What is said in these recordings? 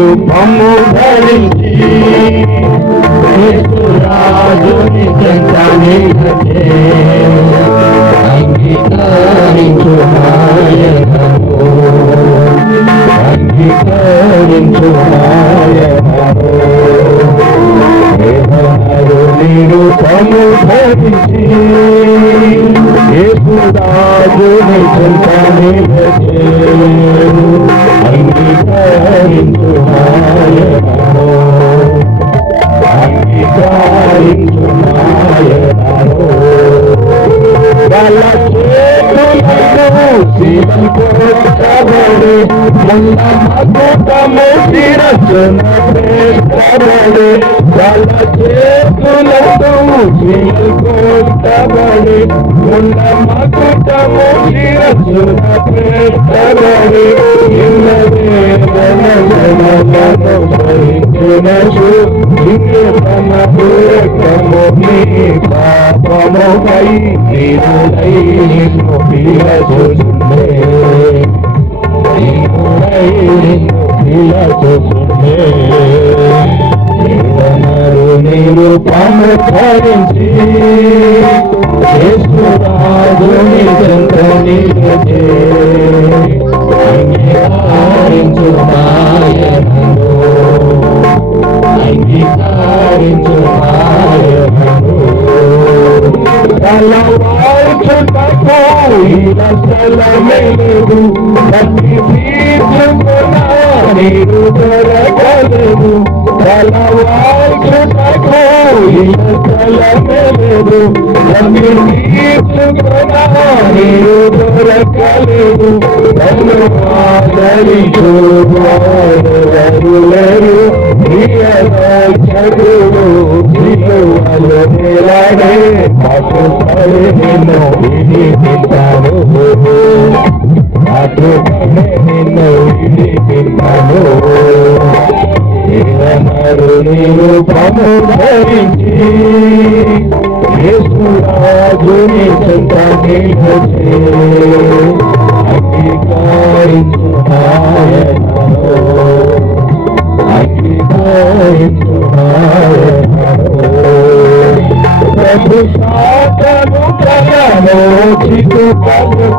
రూపము ధరించి రాజుని చెంత నిలచే అంగీకరించు ఆయనము అంగీకరించు ఆయనము నేను తను ధరించి ఏ సురాజుని చెంత నిలచే పెట్టబడి వాళ్ళ చేతులను శివం కొట్టబడి మున్న మకుటము శిరస్సున పెట్టబడి పాపముపై నీవుడై నిన్ను పీలచుచుండే నీవుడై నిన్ను పీలచుచుండే నిర్వనరు నీరు పాము ధరించి యేసురాజుని చెంత నిలిచే ఇలా ప్రతి తీర్చుకున్నా నీరు దొరకలేదు తలవాల్చుటకు ఇలా ప్రతి నీరు దొరకలేదు నన్ను చదువు జీవులు నిలడే আটো ফলে হেন ইনি বিতার হো আটো ফলে হেন ইনি বিতার হো হে আমার নিরূপম ধরিছি হে সুরাজুনি চিন্তা নিভছে অধিকার সুহায়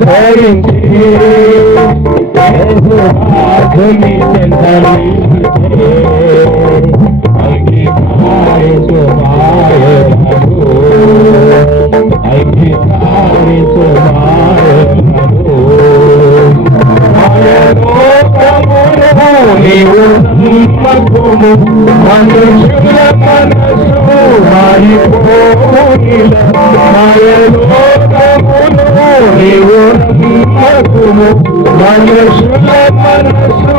పలుకి ప్రభుతో కడిగి ప్రభు ప్రభుతో కడిగి ఈ ఆదిని వేదన పులగించా ఈ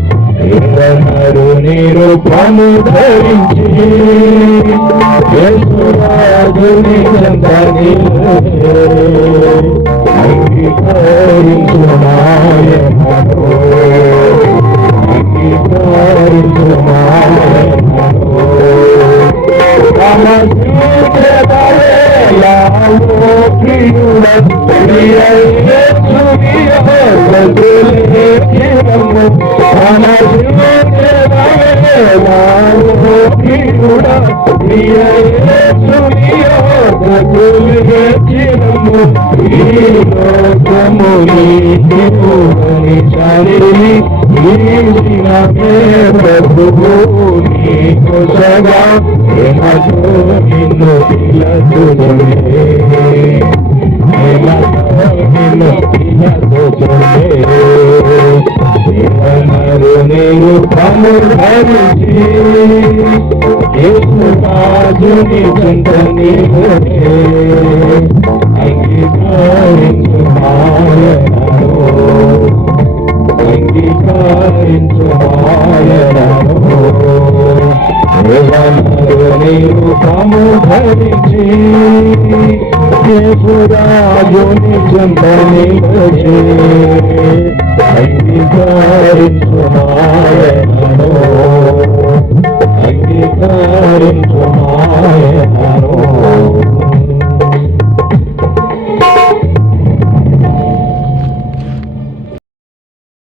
నీరు తాము ధరించి ఆధుని చెందని అంగీకారించు మాయను అంగీకారించు మాయను నీవు जवान हो की गुड़ा निये सुनियो गगुल है चिरमु हीरो कमोली के पूरने चारी जीवना के प्रभु भूमि को सगा हे मजो हिंदु पिला सुने हे मजो हिंदु पिला सुने నేను రూపము ధరించి యేసు రాజుని చెంత నీవు అంగీకరించు మాయనను అంగీకరించు మాయనను దేవనరుని రూపము ధరించి యేసురాజుని చెంత నీవు అంగీకరించు మాయనను